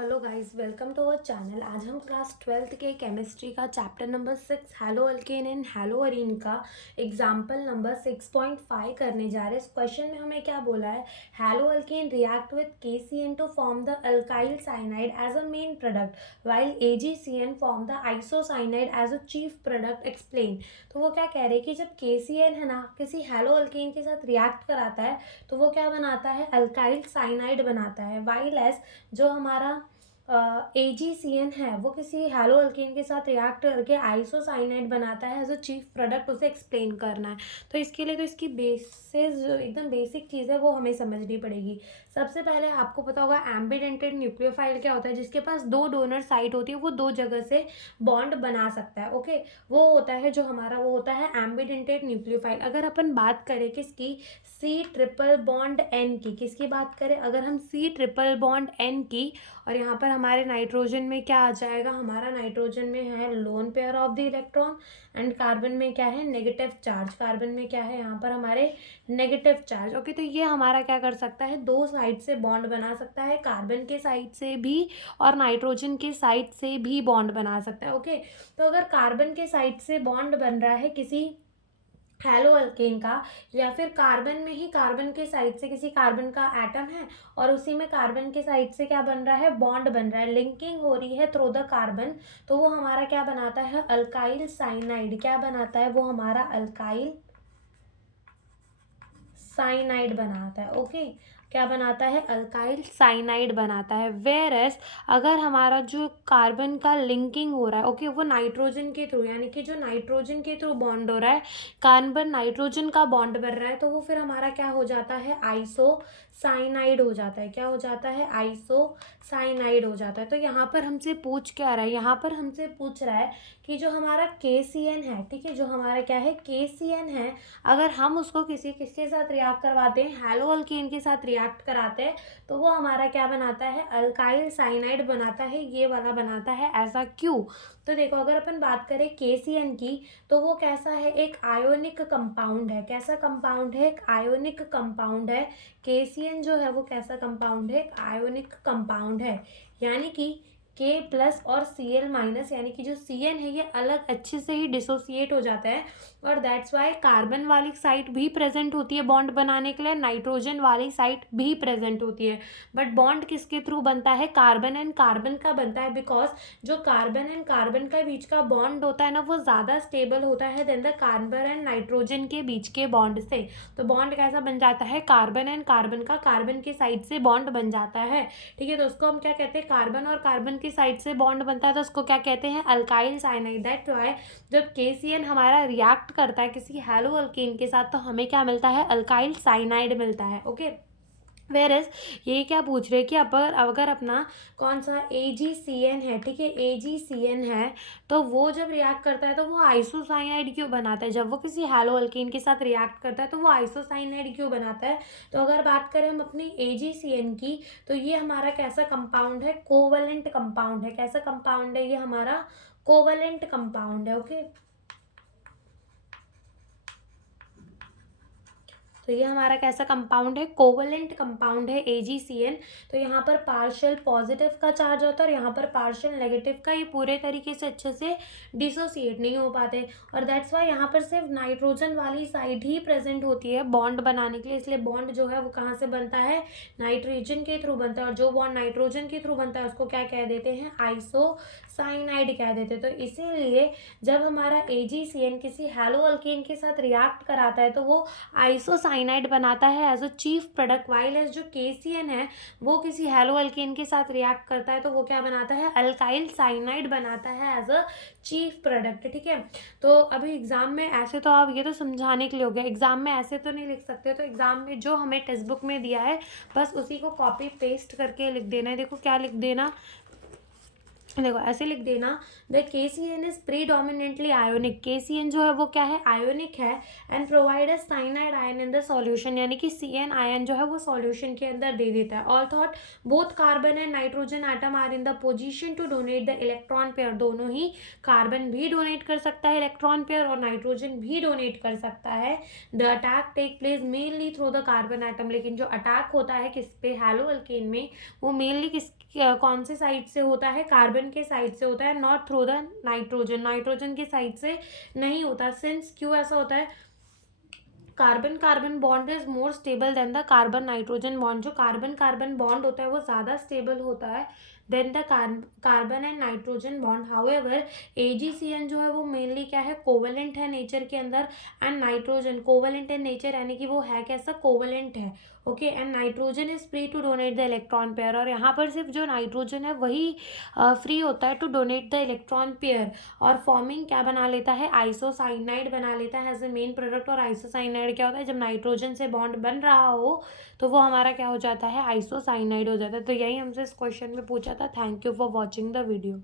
Hello guys, welcome to our channel. आज हम class 12th के केमिस्ट्री का chapter number 6 haloalkane and haloarene का example number 6.5 करने जा रहे हैं। इस क्वेश्चन में हमें क्या बोला है, haloalkane react with KCN to form the alkyl cyanide as a main product while AgCN form the isocyanide as a chief product, explain. तो वो क्या कह रहे हैं कि जब KCN है ना किसी हेलो अल्केन के साथ रिएक्ट कराता है तो वो क्या बनाता है, अल्काइल साइनाइड बनाता है। वाइल एज जो हमारा AgCN है वो किसी हैलो अल्केन के साथ रिएक्ट करके आइसोसाइनाइड बनाता है एज अ चीफ प्रोडक्ट, उसे एक्सप्लेन करना है। तो इसके लिए तो इसकी बेसिस जो एकदम बेसिक चीज़ है वो हमें समझनी पड़ेगी। सबसे पहले आपको पता होगा एम्बिडेंटेड न्यूक्लियोफाइल क्या होता है, जिसके पास दो डोनर साइट होती है, वो दो जगह से बॉन्ड बना सकता है। ओके, वो होता है जो हमारा वो होता है एम्बिडेंटेड न्यूक्लियोफाइल। अगर अपन बात करें किसकी, C ट्रिपल बॉन्ड N की, किसकी बात करें, अगर हम C ट्रिपल बॉन्ड N की, और यहाँ पर हमारे नाइट्रोजन में क्या आ जाएगा, हमारा नाइट्रोजन में है lone pair of the electron and carbon में क्या है, नेगेटिव चार्ज। कार्बन में क्या है यहाँ पर हमारे नेगेटिव चार्ज। ओके, तो ये हमारा क्या कर सकता है, दो साइड से बॉन्ड बना सकता है, कार्बन के साइड से भी और नाइट्रोजन के साइड से भी बॉन्ड बना सकता है। ओके, तो अगर कार्बन के साइड से बॉन्ड बन रहा है किसी हैलो अल्केन का, या फिर कार्बन में ही कार्बन के साइड से किसी कार्बन का एटम है और उसी में कार्बन के साइड से क्या बन रहा है, बॉन्ड बन रहा है, लिंकिंग हो रही है थ्रू द कार्बन, तो वो हमारा क्या बनाता है, अल्काइल साइनाइड। क्या बनाता है वो हमारा अल्काइल साइनाइड बनाता है। ओके, क्या बनाता है, अल्काइल साइनाइड बनाता है। वेयर एज अगर हमारा जो कार्बन का लिंकिंग हो रहा है, ओके, वो नाइट्रोजन के थ्रू, यानी कि जो नाइट्रोजन के थ्रू बॉन्ड हो रहा है, कार्बन नाइट्रोजन का बॉन्ड बन रहा है, तो वो फिर हमारा क्या हो जाता है, आइसो साइनाइड हो जाता है। क्या हो जाता है, आइसो साइनाइड हो जाता है। तो यहाँ पर हमसे पूछ क्या रहा है, यहाँ पर हमसे पूछ रहा है कि जो हमारा KCN है, ठीक है, जो हमारा क्या है, KCN है, अगर हम उसको किसके साथ रिएक्ट करवाते हैं, हैलो अल्केन के साथ रिएक्ट कराते हैं, तो वो हमारा क्या बनाता है, अल्काइल साइनाइड बनाता है, ये वाला बनाता है। ऐसा क्यों, तो देखो अगर अपन बात करें KCN की, तो वो कैसा है, एक आयोनिक कंपाउंड है। कैसा कंपाउंड है, एक आयोनिक कंपाउंड है। KCN जो है वो कैसा कंपाउंड है, एक आयोनिक कंपाउंड है, यानी कि K+ और Cl-, यानी कि जो CN है ये अलग अच्छे से ही डिसोसिएट हो जाता है, और दैट्स वाई कार्बन वाली साइट भी प्रेजेंट होती है बॉन्ड बनाने के लिए, नाइट्रोजन वाली साइट भी प्रेजेंट होती है। बट बॉन्ड किसके थ्रू बनता है, कार्बन एंड कार्बन का बनता है, बिकॉज जो कार्बन एंड कार्बन का बीच का बॉन्ड होता है ना, वो ज़्यादा स्टेबल होता है than the carbon and nitrogen के बीच के बॉन्ड से। तो बॉन्ड कैसा बन जाता है, कार्बन एंड कार्बन का कार्बन के साइड से बॉन्ड बन जाता है। ठीक है, तो उसको हम क्या कहते हैं, कार्बन और कार्बन की साइड से बॉन्ड बनता है, तो उसको क्या कहते हैं, अल्काइल साइनाइड। दैट्स वाई जब KCN हमारा रिएक्ट करता है किसी हैलो अल्केन के साथ, तो हमें क्या मिलता है, अल्काइल साइनाइड मिलता है। ओके, वेर एज ये क्या पूछ रहे हैं कि अगर अगर अपना कौन सा AgCN है, ठीक है, AgCN है, तो वो जब रिएक्ट करता है तो वो आइसोसाइनाइड क्यों बनाता है, जब वो किसी हैलो अल्केन के साथ रिएक्ट करता है तो वो आइसोसाइनाइड क्यों बनाता है। तो अगर बात करें हम अपनी AgCN की, तो ये हमारा कैसा कंपाउंड है, कोवलेंट कंपाउंड है। कैसा कंपाउंड है, ये हमारा कोवलेंट कंपाउंड है। ओके, तो ये हमारा कैसा कंपाउंड है, कोवलेंट कंपाउंड है AgCN। तो यहाँ पर पार्शियल पॉजिटिव का चार्ज होता है और यहाँ पर पार्शियल नेगेटिव का, ये पूरे तरीके से अच्छे से डिसोसिएट नहीं हो पाते, और दैट्स वाई यहाँ पर सिर्फ नाइट्रोजन वाली साइड ही प्रेजेंट होती है बॉन्ड बनाने के लिए। इसलिए बॉन्ड जो है वो कहाँ से बनता है, नाइट्रोजन के थ्रू बनता है, और जो बॉन्ड नाइट्रोजन के थ्रू बनता है उसको क्या कह देते हैं, आइसोसाइनाइड कह देते हैं। तो इसीलिए जब हमारा AgCN किसी हैलो अल्केन के साथ रिएक्ट कराता है तो वो आइसोसाइनाइड बनाता है as a chief product, while as जो KCN है वो किसी हैलो अल्केन के साथ रिएक्ट करता है तो वो क्या बनाता है, अल्काइल साइनाइड बनाता है एज अ चीफ प्रोडक्ट। ठीक है, तो अभी एग्जाम में ऐसे तो आप ये तो समझाने के लिए हो गया, एग्जाम में ऐसे तो नहीं लिख सकते, तो एग्जाम में जो हमें टेक्स्ट बुक में दिया है बस उसी को कॉपी पेस्ट करके लिख देना है। देखो क्या लिख देना, देखो ऐसे लिख देना, the KCN is predominantly ionic. KCN जो है वो क्या है, आयोनिक है, and provide a cyanide ion in the solution, यानी कि CN आयन जो है वो सॉल्यूशन के अंदर दे देता है। Although both carbon and nitrogen atom are in the position to donate the electron pair. दोनों ही, कार्बन भी डोनेट कर सकता है इलेक्ट्रॉन पेयर और नाइट्रोजन भी डोनेट कर सकता है। The attack take place mainly through the carbon atom, लेकिन जो अटैक होता है किस पे, हैलो अल्केन में, वो मेनली किस कौन से साइड से होता है, कार्बन के साइड से होता है, not through the nitrogen, nitrogen की साइड से नहीं होता। सिंस क्यों ऐसा होता है, carbon carbon bond is more stable than the carbon nitrogen bond. जो कार्बन कार्बन बॉन्ड होता है वो ज़्यादा स्टेबल होता है than the carbon and nitrogen bond. However AgCN जो है वो मेनली क्या है, कोवेलेंट है नेचर के अंदर, and nitrogen covalent in nature यानी कि वो है कैसा, कोवेलेंट है। Okay, and nitrogen is free to donate the electron pair, और यहाँ पर सिर्फ जो नाइट्रोजन है वही फ्री होता है to donate the electron pair, और फॉर्मिंग क्या बना लेता है, आइसोसाइनाइड बना लेता है एज ए मेन प्रोडक्ट। और आइसोसाइनाइड क्या होता है, जब नाइट्रोजन से बॉन्ड बन रहा हो तो वो हमारा क्या हो जाता है, आइसोसाइनाइड हो जाता है। तो यही हमसे इस क्वेश्चन में पूछा था। Thank you for watching the video.